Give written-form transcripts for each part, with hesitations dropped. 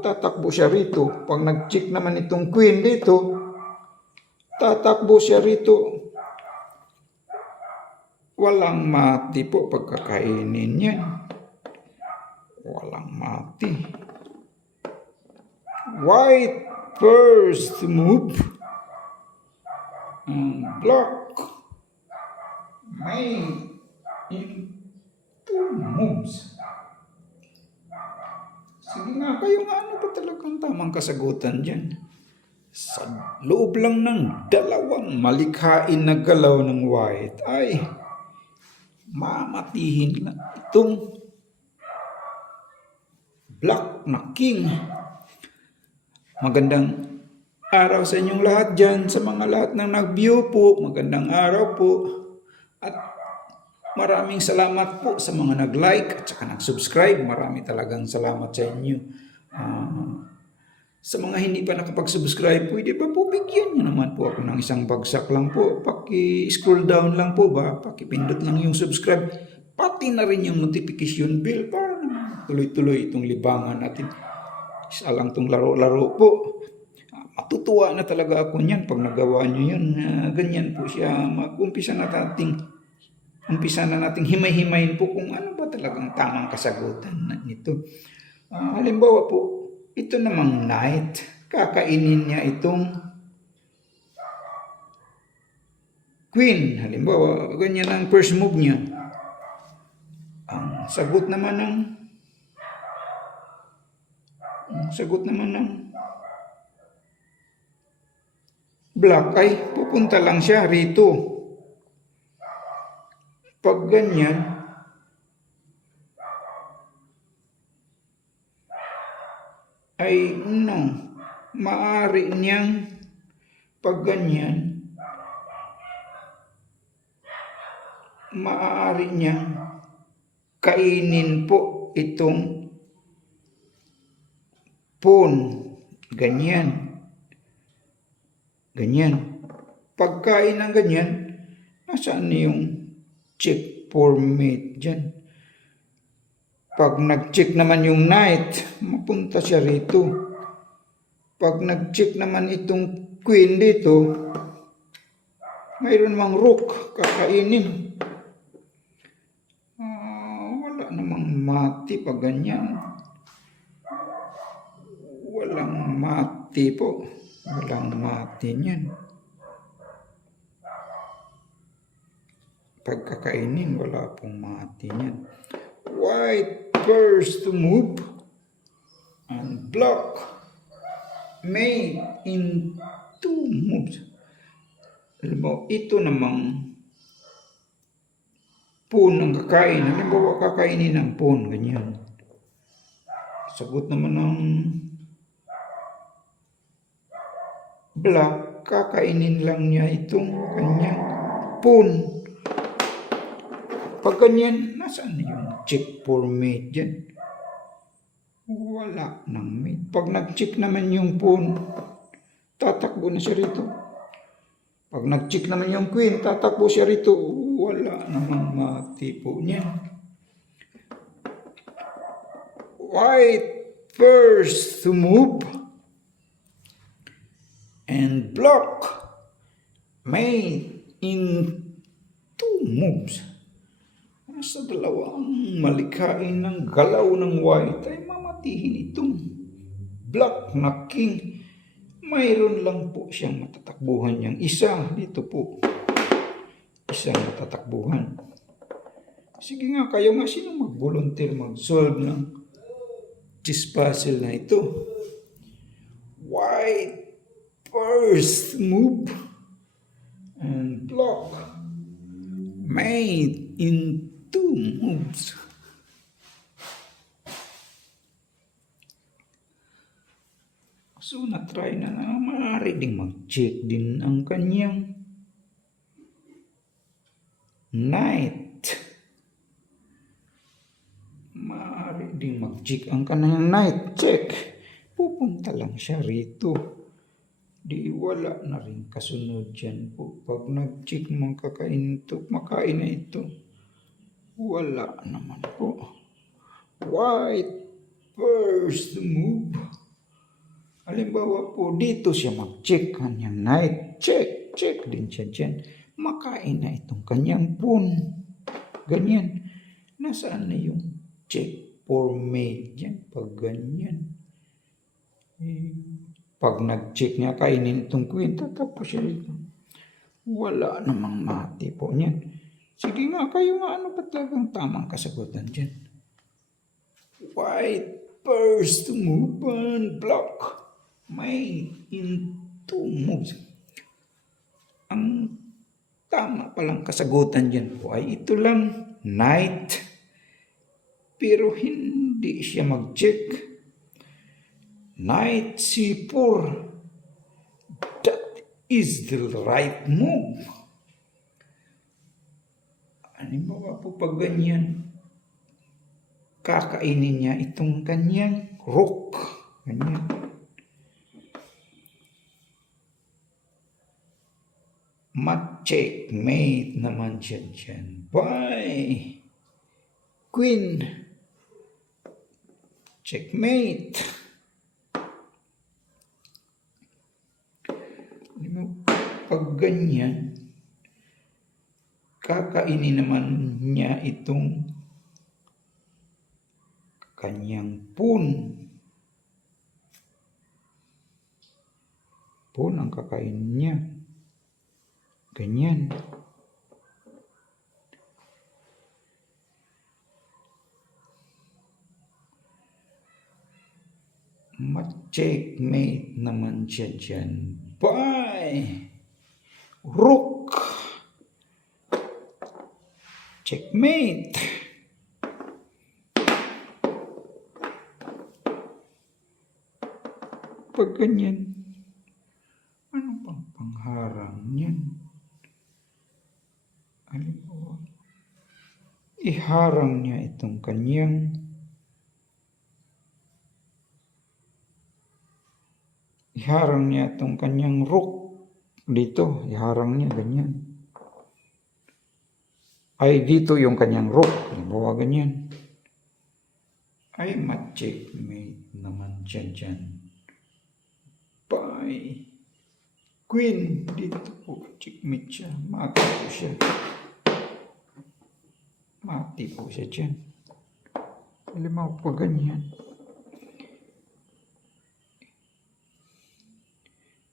tatakbo siya rito. Pag nag-check naman itong queen dito, tatakbo siya rito. Walang mati po pagkakainin yan. Walang mati. White first move. Block. May in 2 moves. Sige nga kayo nga, ano ba talagang tamang kasagutan dyan? Sa loob lang ng 2 malikhain na galaw ng white ay mamatihin lang itong black na king. Magandang araw sa inyong lahat dyan, sa mga lahat ng nag-view po. Magandang araw po. At maraming salamat po sa mga nag-like at saka nag-subscribe. Marami talagang salamat sa inyo. Sa mga hindi pa nakapag-subscribe, pwede ba po bigyan nyo naman po ako ng isang bagsak lang po. Paki-scroll down lang po ba? Paki-pindot lang yung subscribe. Pati na rin yung notification bell para naman tuloy-tuloy itong libangan natin. Isa lang itong laro-laro po. Matutuwa na talaga ako niyan pag nagawa nyo yun. Ganyan po siya. Umpisa na nating himay-himayin po kung ano ba talagang tamang kasagutan nito. Halimbawa po, ito namang knight, kakainin niya itong queen. Halimbawa, ganyan ang first move niya. Ang sagot naman ng black ay pupunta lang siya rito. Pag ganyan, ay maaari niyang pag ganyan, maaari niyang kainin po itong pawn. Ganyan. Pagkain ng ganyan, nasaan yung check for mate dyan? Pag nag-check naman yung knight, mapunta siya rito. Pag nag-check naman itong queen dito, mayroon mang rook, kakainin. Wala namang mati pag ganyan. Walang mati po. Walang mati niyan. Pagkakainin, wala pong mati niyan. White first to move and block made in 2 moves. Halimbawa, ito namang pawn ang kakain. Halimbawa, kakainin ng pawn, ganyan. Sagot naman ng black, kakainin lang niya itong kanyang pawn. Pag ganyan, nasaan yung check for mate dyan? Wala nang mate. Pag nag-check naman yung pawn, tatakbo na siya rito. Pag nag-check naman yung queen, tatakbo siya rito. Wala namang mati po niya. White first to move and block made in 2 moves. Sa 2 malikhain ng galaw ng white ay mamatihin itong black na king. Mayroon lang po siyang matatakbuhan niyang isa. Dito po, isang matatakbuhan. Sige nga, kayo nga, sino mag-volunteer mag-solve ng chess puzzle na ito? White first move and block made in 2 moves. So, na-try na maaari ding mag-check din ang kanyang knight. Maaari ding mag-check ang kanyang knight. Check. Pupunta lang siya rito. Di wala na rin kasunod dyan po. Pag nag-check makain na ito. Wala naman po. White first move Halimbawa po, dito siya mag-check kanyang night. Check din siya dyan. Makain na itong kanyang pun. Ganyan. Nasaan na yung check for mate dyan? Pag ganyan. Pag nag-check niya, kainin itong queen. Tapos siya dito. Wala namang mati po niyan. Sige nga, kayo nga, ano ba talagang tamang kasagutan dyan? White first to move on block. May into moves. Ang tama palang kasagutan dyan po ay ito lang, knight. Pero hindi siya mag-check. Knight C4. That is the right move. Halimbawa po pag ganyan, kakainin niya itong kanyang rook. Ganyan. Checkmate naman siya dyan. Bye! Queen. Checkmate. Pag ganyan, kakainin naman niya itong kanyang pawn. Pawn ang kakainin niya. Ganyan. Checkmate naman siya dyan. Bye! Rook. Checkmate. Pag ganyan, ano pang pangharang niyan? Halimbawa, iharang niya itong kanyang rook dito, iharang niya ganyan. Ay dito yung kanyang rook, halimbawa ganyan. Ay ma-checkmate naman siya dyan. Bye. Queen, dito po, checkmate siya, mati po siya. Mati po siya dyan. Halimbawa po ganyan.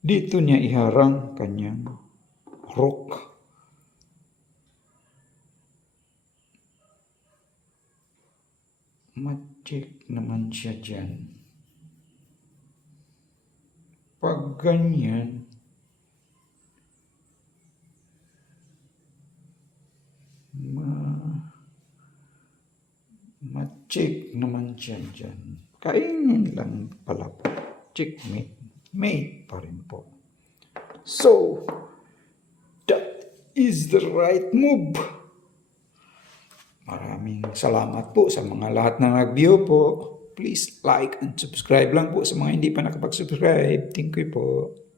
Dito niya iharang kanyang rook. Ma-check naman siya dyan. Pag ganyan, ma-check naman siya dyan. Kainin lang pala po. Checkmate. Mate pa rin po. So, that is the right move. Maraming salamat po sa mga lahat na nag-view po. Please like and subscribe lang po sa mga hindi pa nakapag-subscribe. Thank you po.